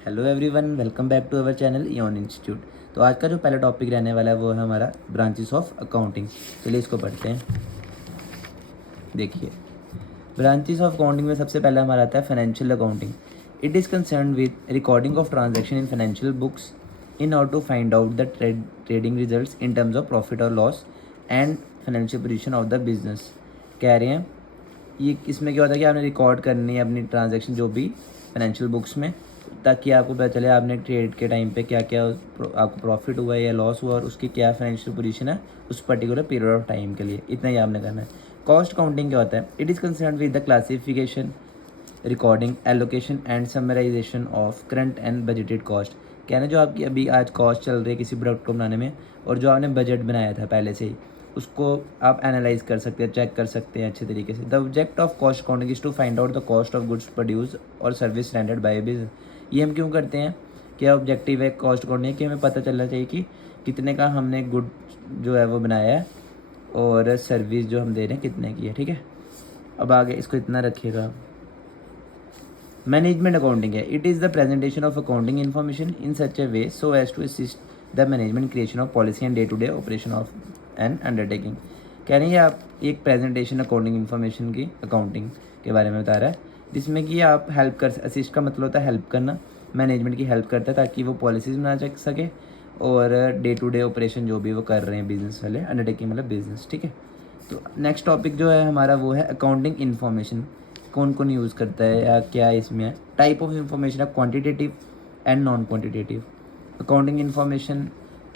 Hello everyone, welcome back to our channel Ian institute. तो आज का जो पहला टॉपिक रहने वाला है वो है हमारा ब्रांचेस ऑफ अकाउंटिंग। चलिए इसको पढ़ते हैं। देखिए, ब्रांचेस ऑफ अकाउंटिंग में सबसे पहला हमारा आता है financial accounting. It is concern with recording of transaction in financial books in order to find out the trading results in terms of profit और loss and financial position of the business. कह रहे हैं ये इसमें क्या होता है कि आपने रिकॉर्ड करनी है अपनी ट्रांजैक्शन जो भी फाइनेंशियल बुक्स में, ताकि आपको पता चले आपने ट्रेड के टाइम पे क्या क्या आपको प्रॉफिट हुआ है या लॉस हुआ और उसकी क्या फाइनेंशियल पोजीशन है उस पर्टिकुलर पीरियड ऑफ टाइम के लिए। इतना ही आपने करना है। कॉस्ट काउंटिंग क्या होता है? It is concern with the classification, recording, allocation and summarisation of current and budgeted cost. कहना जो आपकी अभी आज कॉस्ट चल रही है किसी प्रोडक्ट को बनाने में और जो आपने बजट बनाया था पहले से ही, उसको आप एनालाइज कर सकते हैं, चेक कर सकते हैं अच्छे तरीके से। The object of cost accounting is to find out the cost of goods produce और सर्विस रेंडर्ड बाय बिजनेस। ये हम क्यों करते हैं? क्या ऑब्जेक्टिव है कॉस्ट अकाउंटिंग कि हमें पता चलना चाहिए कि कितने का हमने गुड जो है वो बनाया है और सर्विस जो हम दे रहे हैं कितने की है। ठीक है, अब आगे इसको इतना रखिएगा। मैनेजमेंट अकाउंटिंग है। It is the presentation of accounting information in such a way so as to assist the management creation of policy and day to day operation of an undertaking. कह रहे हैं आप एक प्रेजेंटेशन अकाउंटिंग इन्फॉर्मेशन की accounting के बारे में बता रहा है, जिसमें कि आप हेल्प कर, असिस्ट का मतलब होता है हेल्प करना, मैनेजमेंट की हेल्प करता है ताकि वो पॉलिसीज़ बना सके और डे टू डे ऑपरेशन जो भी वो कर रहे हैं बिजनेस वाले, अंडरटेकिंग मतलब बिजनेस। ठीक है, तो नेक्स्ट टॉपिक जो है हमारा वो है अकाउंटिंग इन्फॉर्मेशन। कौन कौन यूज़ करता है या क्या इसमें है? टाइप ऑफ इंफॉर्मेशन है quantitative and non quantitative. Accounting information,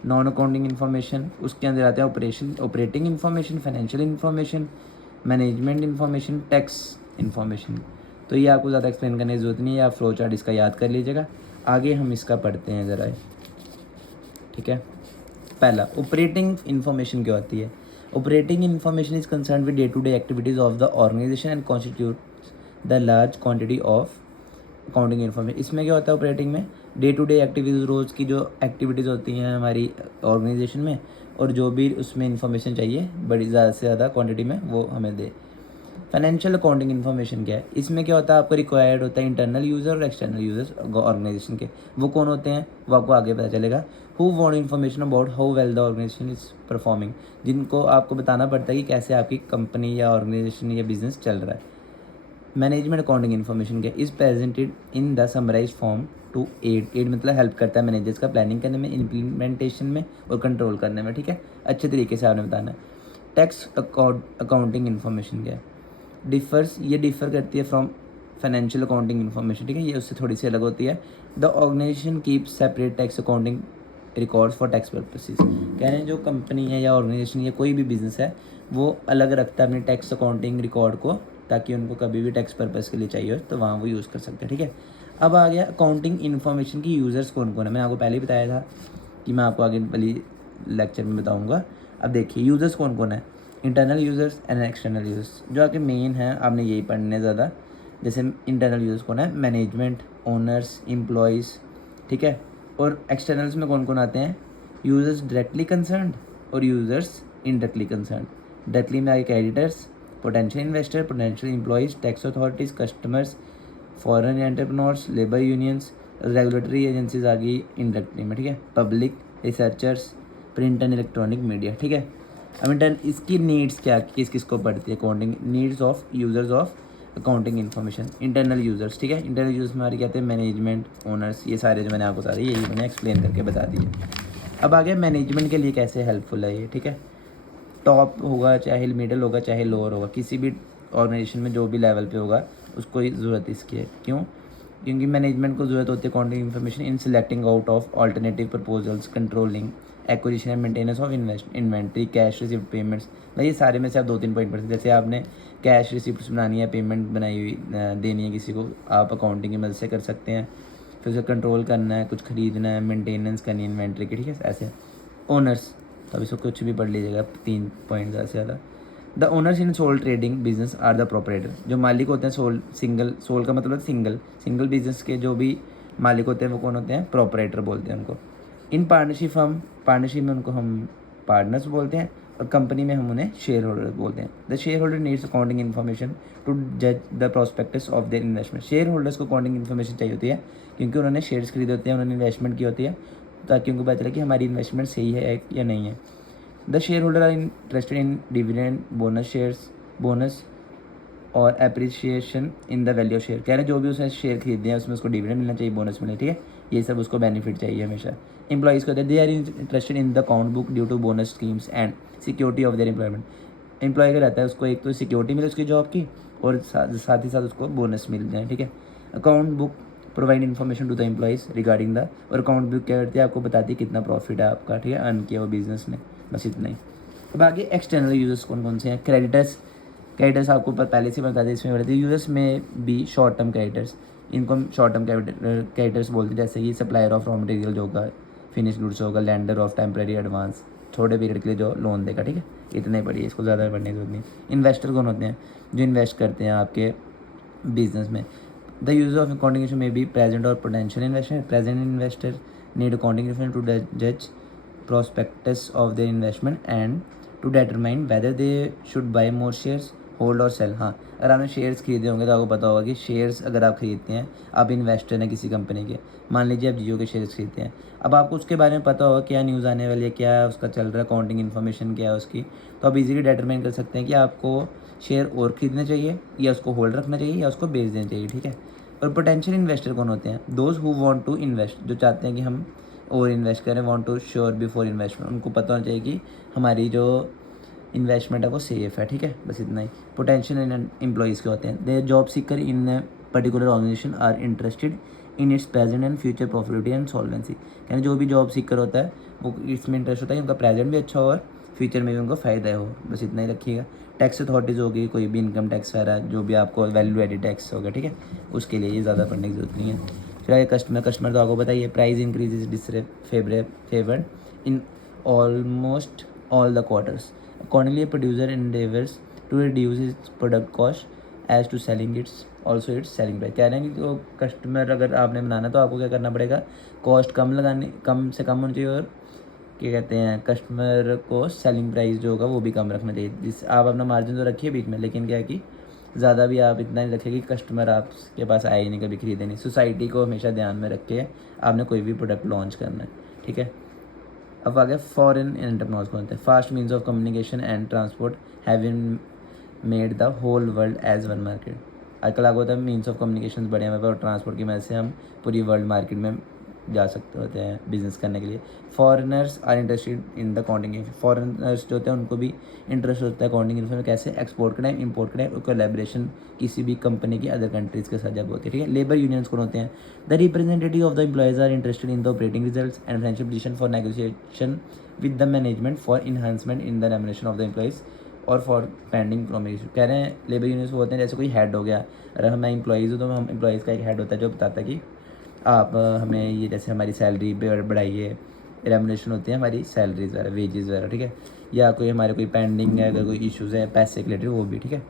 non accounting information, उसके अंदर आते हैं operating information, financial information, management information, tax information. तो ये आपको ज़्यादा एक्सप्लेन करने की ज़रूरत नहीं है, आप फ्लो चार्ट इसका याद कर लीजिएगा। आगे हम इसका पढ़ते हैं ज़रा। ठीक है, पहला ऑपरेटिंग इन्फॉर्मेशन क्या होती है? Operating information is concern with day to day activities of the organisation and constitute the large quantity of accounting information. इसमें क्या होता है ऑपरेटिंग में? डे टू डे एक्टिविटीज़, रोज़ की जो एक्टिविटीज़ होती हैं हमारी ऑर्गेनाइजेशन में और जो भी उसमें इन्फॉर्मेशन चाहिए बड़ी ज़्यादा से ज़्यादा क्वांटिटी में वो हमें दे। फाइनेंशियल अकाउंटिंग इन्फॉर्मेशन क्या है? इसमें क्या होता है आपको रिक्वायर्ड होता है इंटरनल यूज़र और एक्सटर्नल यूज़र्स ऑर्गेनाइजेशन के। वो कौन होते हैं वो आपको आगे पता चलेगा। Who want information about how well the organisation is performing, जिनको आपको बताना पड़ता है कि कैसे आपकी कंपनी या ऑर्गेनाइजेशन या बिजनेस चल रहा है। मैनेजमेंट अकाउंटिंग इन्फॉर्मेशन क्या is presented in the summarise form to aid मतलब हेल्प करता है मैनेजर्स का प्लानिंग करने में, इम्प्लीमेंटेशन में और कंट्रोल करने में। ठीक है, अच्छे तरीके से आपने बताना है। टैक्स अकाउंटिंग इन्फॉर्मेशन क्या है? ये डिफ़र करती है फ्रॉम फाइनेंशियल अकाउंटिंग इन्फॉर्मेशन। ठीक है, ये उससे थोड़ी सी अलग होती है। The organisation keep separate tax accounting records for tax purposes. कह रहे हैं जो कंपनी है या ऑर्गेनाइजेशन या कोई भी बिजनेस है वो अलग रखता है अपनी टैक्स अकाउंटिंग रिकॉर्ड को, ताकि उनको कभी भी टैक्स पर्पज़ के लिए चाहिए हो तो वहाँ वो यूज़ कर सकते हैं। ठीक है, अब आ गया अकाउंटिंग इन्फॉर्मेशन की यूज़र्स कौन कौन है। मैंने आपको पहले ही बताया था कि मैं आपको आगे वाली लेक्चर में बताऊँगा। अब देखिए यूज़र्स कौन कौन है। Internal users and external users जो आपके मेन हैं, आपने यही पढ़ने ज़्यादा। जैसे इंटरनल यूज़र्स कौन है? Management, owners, employees. ठीक है, और एक्सटर्नल्स में कौन कौन आते हैं? यूज़र्स डायरेक्टली कंसर्न्ड और यूज़र्स इनडायरेक्टली कंसर्न्ड। डायरेक्टली में आगे creditors, potential investor, potential employees, tax authorities, customers, foreign entrepreneurs, labour unions, regulatory agencies आ गई इनडायरेक्टली में। ठीक है, public, researchers, print and electronic media. ठीक है, अब इंटर इसकी नीड्स क्या किस किस को पढ़ती है? Accounting needs of users of accounting information. Internal users, ठीक है, इंटरनल यूज़र्स में हमारे कहते हैं मैनेजमेंट, ओनर्स, ये सारे जो मैंने आपको सारे यही मैंने एक्सप्लेन करके बता दिए। अब आगे मैनेजमेंट के लिए कैसे हेल्पफुल है ये। ठीक है, टॉप होगा चाहे मिडिल होगा चाहे लोअर होगा, किसी भी ऑर्गेनाइजेशन में जो भी लेवल पे होगा उसको ही ज़रूरत इसकी है। क्यों? क्योंकि मैनेजमेंट को ज़रूरत होती है accounting information in selecting out of alternative proposals, controlling acquisition and maintenance of inventory, cash receipt payments. भाई ये सारे में से आप 2-3 पॉइंट पढ़ते हैं। जैसे आपने कैश रिसिप्ट बनानी है, पेमेंट बनाई हुई देनी है किसी को, आप अकाउंटिंग की मदद से कर सकते हैं। फिर उसे कंट्रोल करना है, कुछ खरीदना है, मेंटेनेंस करनी है इन्वेंट्री की। ठीक है, ऐसे ओनर्स, तो इसको कुछ भी पढ़ लीजिएगा, 3 पॉइंट ज़्यादा से ज़्यादा। The owners in sole trading business are the proprietor. जो मालिक होते हैं सोल, सोल का मतलब सिंगल बिजनेस के जो भी मालिक होते हैं वो कौन होते हैं? प्रोपरेटर बोलते हैं उनको। इन पार्टनरशिप में उनको हम पार्टनर्स बोलते हैं। और कंपनी में हम उन्हें शेयर होल्डर बोलते हैं। The shareholder needs accounting information to जज the prospectus of their investment. Shareholders को अकाउंटिंग इन्फॉर्मेशन चाहिए होती है क्योंकि उन्होंने शेयर्स खरीदे होते हैं, उन्होंने इन्वेस्टमेंट की होती है, ताकि उनको पता चले कि हमारी इन्वेस्टमेंट सही है या नहीं है। The shareholder are interested in dividend, bonus shares, bonus और appreciation in the value of share. कह रहे हैं जो भी उसने शेयर खरीदे हैं उसमें उसको डिविडेंड मिलना चाहिए, बोनस मिलना, ठीक है, ये सब उसको बेनिफिट चाहिए हमेशा। एम्प्लॉइज़ को होता है they are interested in the account book due to bonus schemes and security of their employment. Employ का रहता है उसको एक तो सिक्योरिटी मिले उसकी जॉब की, और साथ ही साथ उसको बोनस मिल जाए, ठीक है। Account book provide information to the employees regarding the, और अकाउंट बुक क्या करती है, आपको बताती है कितना प्रॉफिट है आपका, ठीक है, अर्न किया वो बिजनेस ने, बस इतना ही। अब आगे एक्सटर्नल यूजर्स कौन कौन से हैं। क्रेडिटर्स, क्रेडिटर्स आपको पहले से बता दें, इसमें बताते हैं यूजर्स में भी शॉर्ट टर्म क्रेडिटर्स, इनको हम शॉर्ट टर्म क्रेडिटर्स बोलते हैं, जैसे कि सप्लायर ऑफ रॉ मटेरियल जो होगा, फिनिश गुड्स होगा, लैंडर ऑफ टेम्प्रेरी एडवांस, थोड़े पीरियड के लिए जो लोन देगा, ठीक है, इतना ही पढ़िए, इसको ज़्यादा पढ़ने की जरूरत नहीं। इन्वेस्टर कौन होते हैं, जो इन्वेस्ट करते हैं आपके बिजनेस में। The user of accounting may be present और potential investor. Present investor need accounting to जज prospectus of their investment and to determine whether they should buy more shares, hold और सेल। हाँ, अगर आपने शेयर्स खरीदे होंगे तो आपको पता होगा कि शेयर्स अगर आप खरीदते हैं, आप इन्वेस्टर हैं किसी कंपनी के, मान लीजिए आप जियो के शेयर्स खरीदते हैं, अब आपको उसके बारे में पता होगा क्या न्यूज़ आने वाली है, क्या उसका चल रहा है, अकाउंटिंग इन्फॉर्मेशन क्या है उसकी, तो आप इजीली डिटरमाइन कर सकते हैं कि आपको शेयर और खरीदने चाहिए या उसको होल्ड रखना चाहिए या उसको बेच देना चाहिए, ठीक है। और पोटेंशियल इन्वेस्टर कौन होते हैं, those who want to invest, जो चाहते हैं कि हम और इन्वेस्ट करें, want to sure before investment, उनको पता होना चाहिए कि हमारी जो इन्वेस्टमेंट है वो सेफ़ है, ठीक है, बस इतना ही। पोटेंशियल एम्प्लॉइज़ के होते हैं, they job seeker in particular organisation are interested in its present and future profitability and solvency. यानी जो भी जॉब सीकर होता है वो इसमें इंटरेस्ट होता है कि उनका प्रेजेंट भी अच्छा हो और फ्यूचर में भी उनको फ़ायदा हो, बस इतना ही रखिएगा। टैक्स अथॉरिटीज़ होगी, कोई भी इनकम टैक्स वगैरह जो भी आपको वैल्यू एडिड टैक्स होगा, ठीक है, उसके लिए ये ज़्यादा पढ़ने की जरूरत नहीं है। फिर आगे कस्टमर तो आपको बताइए, price increase is favoured in almost all the quarters, accordingly a producer endeavors to reduce its product cost as to selling its also its selling price। कह रहे हैं कि तो कस्टमर अगर आपने बनाना तो आपको क्या करना पड़ेगा, कॉस्ट कम से कम होनी चाहिए, और क्या कहते हैं, कस्टमर को सेलिंग प्राइस जो होगा वो भी कम रखना चाहिए। जिस आप अपना मार्जिन तो रखिए बीच में, लेकिन क्या है कि ज़्यादा भी आप इतना नहीं रखें कि कस्टमर आपके पास आए ही नहीं, कभी खरीदे नहीं। सोसाइटी को हमेशा ध्यान में रख के आपने कोई भी प्रोडक्ट लॉन्च करना है, ठीक है। अब आगे फॉरेन एंटरप्रेन्योर्स को होते हैं, fast means of communication and transport have made the whole world as one market. आजकल आपको होता है मीन्स ऑफ कम्युनिकेशन बढ़िया हमारे पास, और ट्रांसपोर्ट की वजह से हम पूरी वर्ल्ड मार्केट में जा सकते होते हैं बिजनेस करने के लिए। Foreigners are interested in the accounting, foreigners जो होते हैं उनको भी इंटरेस्ट होता है अकाउंटिंग इन्फॉर्मेशन कैसे एक्सपोर्ट कराएं, इंपोर्ट कराएं, और कोलैबोरेशन किसी भी कंपनी की अदर कंट्रीज़ के साथ जब होती है, ठीक है। लेबर यूनियंस कौन होते हैं, the representative of the employees are interested in the operating results and financial position for negotiation with the management for enhancement in the remuneration of the employees और फॉर पेंडिंग प्रोमिस। कह रहे हैं labour unions वो होते हैं जैसे कोई head हो गया, अगर मैं एम्प्लॉयज़ हूँ तो हम एम्प्लॉयज़ का एक हेड होता है जो बताता है कि आप हमें ये जैसे हमारी सैलरी बढ़ाइए, रेमुनेशन होती है हमारी सैलरीज वगैरह, वेजेस वगैरह, ठीक है, या कोई हमारे कोई पेंडिंग है, अगर कोई इश्यूज़ है पैसे के रिलेटेड वो भी, ठीक है।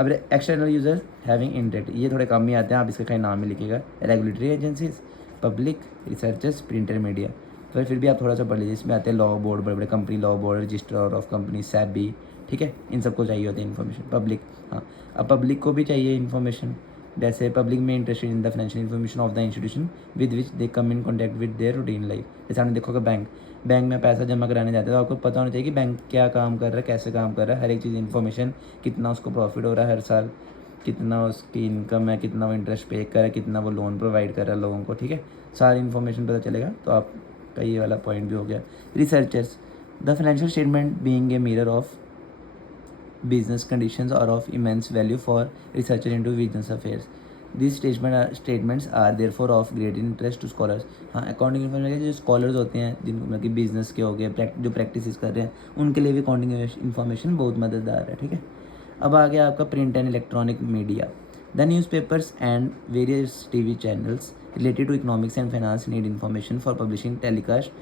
अब एक्सटर्नल यूजर्स हैविंग इंटरेस्ट, ये थोड़े कम ही आते हैं, आप इसका कहीं नाम ही लिखिएगा। Regulatory agencies, public, researchers, printer media, तो फिर भी आप थोड़ा सा पढ़ लीजिए, इसमें आते हैं लॉ बोर्ड, बड़े बड़े company law board, registrar of company, SEBI, ठीक है, इन सबको चाहिए होती है इन्फॉर्मेशन। पब्लिक, हाँ, अब पब्लिक को भी चाहिए इन्फॉर्मेशन, जैसे पब्लिक में interested in the financial information of the institution with which they come in contact with their routine life. जैसे आपने देखोगे बैंक में पैसा जमा कराने जाते हैं तो आपको पता होना चाहिए कि बैंक क्या काम कर रहा है, कैसे काम कर रहा है, हर एक चीज़ इन्फॉर्मेशन, कितना उसको प्रॉफिट हो रहा है हर साल, कितना उसकी इनकम है, कितना वो इंटरेस्ट पे कर रहा है, कितना वो लोन प्रोवाइड कर रहा है लोगों को, ठीक है, सारी इन्फॉर्मेशन पता चलेगा। तो आपका ये वाला पॉइंट भी हो गया। Researchers, the financial statement being a mirror of business conditions are of immense value for researcher into business affairs. These statements are therefore of great interest to scholars। हाँ, अकाउंटिंग इन्फॉर्मेशन जो scholars होते हैं जिनको मतलब कि business के हो गए, जो प्रैक्टिस कर रहे हैं, उनके लिए भी अकाउंटिंग इन्फॉर्मेशन बहुत मददगार है, ठीक है। अब आ गया आपका print and electronic media. The newspapers and various TV channels related to economics and finance need information for publishing telecast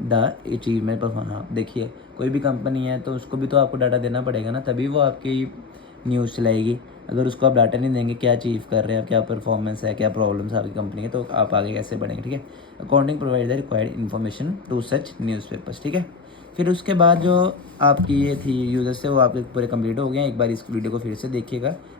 the achievement पर। हाँ, देखिए कोई भी कंपनी है तो उसको भी तो आपको डाटा देना पड़ेगा ना, तभी वो आपकी न्यूज़ चलाएगी। अगर उसको आप डाटा नहीं देंगे क्या अचीव कर रहे हैं, क्या परफॉर्मेंस है, क्या प्रॉब्लम्स है आपकी कंपनी के, तो आप आगे कैसे बढ़ेंगे, ठीक है। Accounting provide the required information to such newspapers, ठीक है। फिर उसके बाद जो आपकी ये थी यूज़र्स थे वो आपके पूरे कंप्लीट हो गए हैं। एक बार इस वीडियो को फिर से देखिएगा।